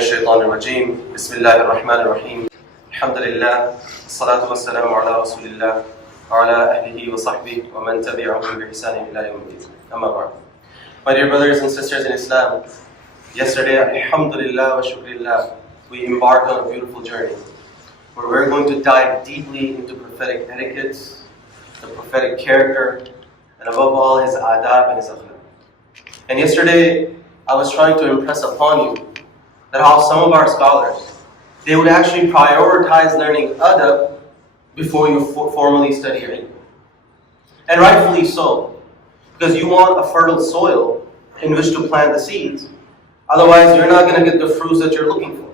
الشيطان الرجيم بسم الله الرحمن الرحيم الحمد لله الصلاة والسلام على رسول الله وعلى أهله وصحبه ومن تبعهم بإحسان إلى يوم الدين أما بعد. My dear brothers and sisters in Islam, yesterday, alhamdulillah wa shukrillah, we embarked on a beautiful journey where we're going to dive deeply into prophetic etiquette, the prophetic character, and above all his adab and his akhlaq. And yesterday, I was trying to impress upon you that how some of our scholars, they would actually prioritize learning adab before you formally study ilm. And rightfully so, because you want a fertile soil in which to plant the seeds. Otherwise, you're not going to get the fruits that you're looking for.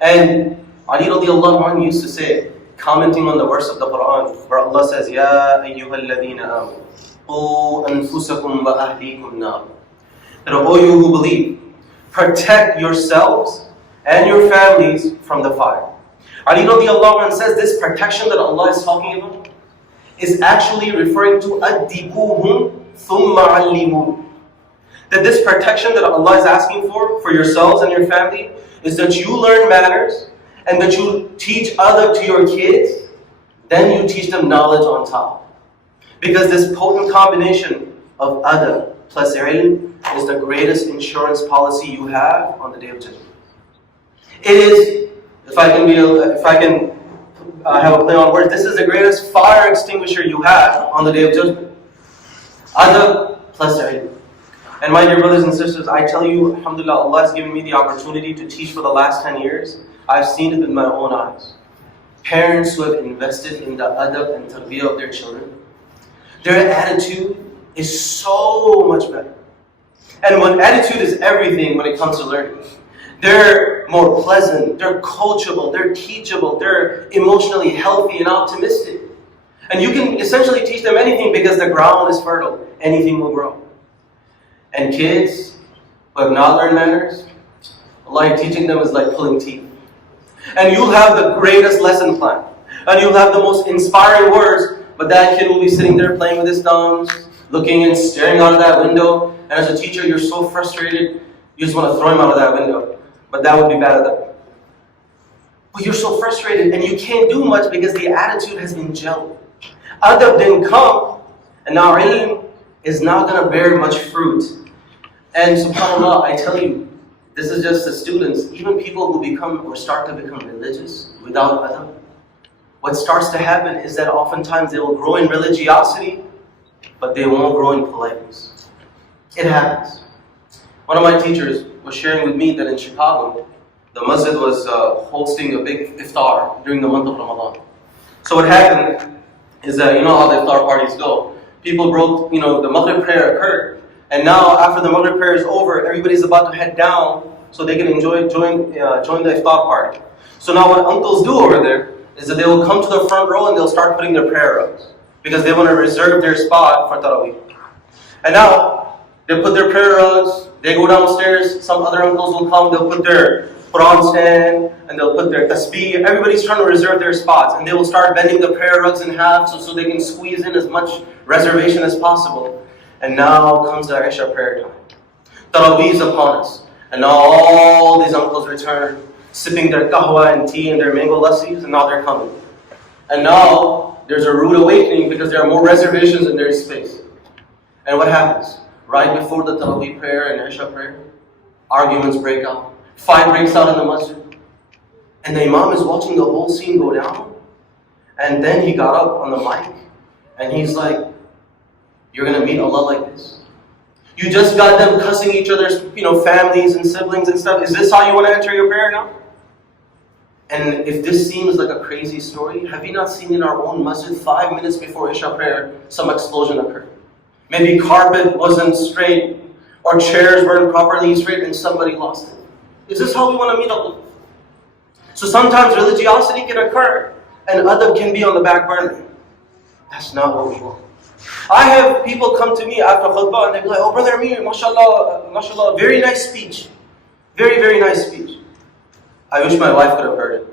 And Ali radiallahu anhu used to say, commenting on the verse of the Quran, where Allah says, Ya ayyuhal ladhina amanu, qu anfusakum wa ahlikum nar. That, O you who believe, protect yourselves and your families from the fire. Ali radiallahu anhu says this protection that Allah is talking about is actually referring to addibuhum thumma allimuhum. That this protection that Allah is asking for yourselves and your family is that you learn manners and that you teach adab to your kids, then you teach them knowledge on top. Because this potent combination of adab plus ilm is the greatest insurance policy you have on the Day of Judgment. It is, if I can have a play on words, this is the greatest fire extinguisher you have on the Day of Judgment. Adab plus ilm. And my dear brothers and sisters, I tell you, alhamdulillah, Allah has given me the opportunity to teach for the last 10 years. I've seen it with my own eyes. Parents who have invested in the adab and tarbiyah of their children, their attitude is so much better. And when attitude is everything when it comes to learning, they're more pleasant, they're coachable, they're teachable, they're emotionally healthy and optimistic. And you can essentially teach them anything because the ground is fertile. Anything will grow. And kids who have not learned manners, Allah teaching them is like pulling teeth. And you'll have the greatest lesson plan. And you'll have the most inspiring words, but that kid will be sitting there playing with his thumbs, looking and staring out of that window. And as a teacher, you're so frustrated, you just want to throw him out of that window. But that would be bad adab. But you're so frustrated and you can't do much because the attitude has been gelled. Adab didn't come, and now ilm is not going to bear much fruit. And subhanAllah, I tell you, this is just the students, even people who become or start to become religious without adab. What starts to happen is that oftentimes they will grow in religiosity, but they won't grow in politeness. It happens. One of my teachers was sharing with me that in Chicago, the masjid was hosting a big iftar during the month of Ramadan. So what happened is that, you know how the iftar parties go. People broke, the Maghrib prayer occurred. And now after the Maghrib prayer is over, everybody's about to head down so they can join the iftar party. So now what uncles do over there is that they will come to the front row and they'll start putting their prayer rugs because they want to reserve their spot for Taraweeh. And now, they put their prayer rugs, they go downstairs, some other uncles will come, they'll put their Quran stand, and they'll put their tasbih. Everybody's trying to reserve their spots, and they will start bending the prayer rugs in half so they can squeeze in as much reservation as possible. And now comes the Isha prayer time. Taraweeh is upon us. And now all these uncles return, sipping their kahwa and tea and their mango lassis, and now they're coming. And now there's a rude awakening because there are more reservations and there is space. And what happens? Right before the Taraweeh prayer and Isha prayer, arguments break out. Fight breaks out in the masjid. And the Imam is watching the whole scene go down. And then he got up on the mic and he's like, you're going to meet Allah like this? You just got them cussing each other's families and siblings and stuff. Is this how you want to enter your prayer now? And if this seems like a crazy story, have you not seen in our own masjid 5 minutes before Isha prayer, some explosion occurred? Maybe carpet wasn't straight, or chairs weren't properly straight, and somebody lost it. Is this how we want to meet Allah? So sometimes religiosity can occur, and adab can be on the back burner. That's not what we want. I have people come to me after khutbah, and they be like, oh, Brother Amir, mashallah, very nice speech. Very, very nice speech. I wish my wife could have heard it.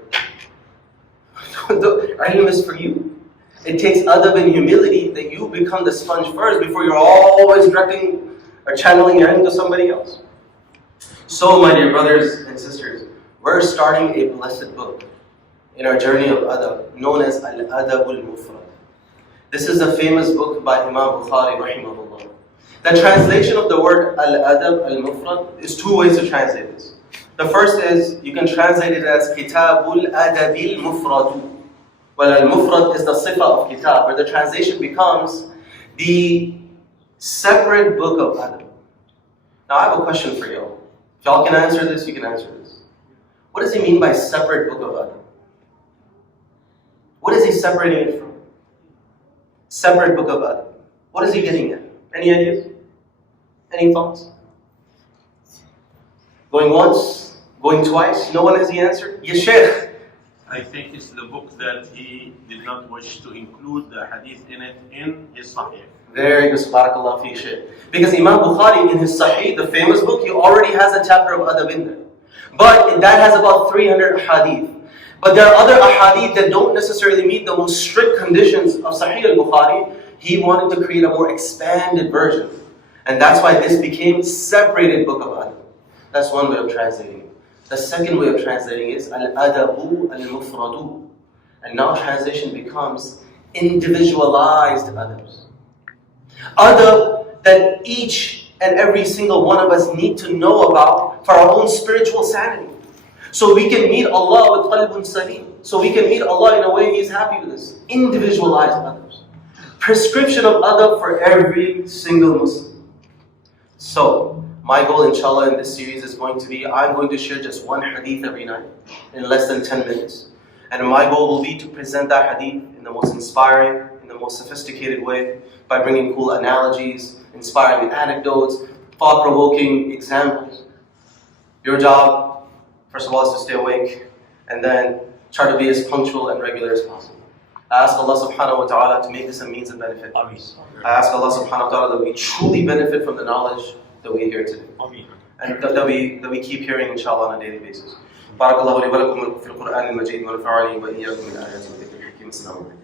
The ilm is for you. It takes adab and humility that you become the sponge first before you're always directing or channeling your ilm to somebody else. So, my dear brothers and sisters, we're starting a blessed book in our journey of adab, known as Al-Adab Al-Mufrad. This is a famous book by Imam Al-Bukhari, rahimahullah. The translation of the word Al-Adab Al-Mufrad is two ways to translate this. The first is, you can translate it as Kitabul Adabil Mufradu. Well, Al-Mufrad is the sifa of kitab, where the translation becomes the separate book of adab. Now I have a question for y'all. If y'all can answer this, you can answer this. What does he mean by separate book of adab? What is he separating it from? Separate book of adab. What is he getting at? Any ideas? Any thoughts? Going once? Going twice? No one has the answer? Yes, Shaykh. I think it's the book that he did not wish to include the hadith in it in his Sahih. Very good, subhanakallah fi Shaykh. Because Imam Bukhari in his Sahih, the famous book, he already has a chapter of adab in there. But that has about 300 hadith. But there are other ahadith that don't necessarily meet the most strict conditions of Sahih al-Bukhari. He wanted to create a more expanded version. And that's why this became separated book of adab. That's one way of translating it. The second way of translating is Al-Adabu Al-Mufradu. And now translation becomes individualized adabs. Adab that each and every single one of us need to know about for our own spiritual sanity. So we can meet Allah with qalbun salim. So we can meet Allah in a way He's happy with us. Individualized adabs. Prescription of adab for every single Muslim. So, my goal, inshallah, in this series is going to be, I'm going to share just one hadith every night in less than 10 minutes. And my goal will be to present that hadith in the most inspiring, in the most sophisticated way, by bringing cool analogies, inspiring anecdotes, thought-provoking examples. Your job, first of all, is to stay awake, and then try to be as punctual and regular as possible. I ask Allah subhanahu wa ta'ala to make this a means of benefit. I ask Allah subhanahu wa ta'ala that we truly benefit from the knowledge that we hear today. And that we keep hearing, inshallah, on a daily basis. بارك الله لي ولكم في القرآن المجيد ونفعني وإياكم من آياته وذكر الحكيم. السلام عليكم.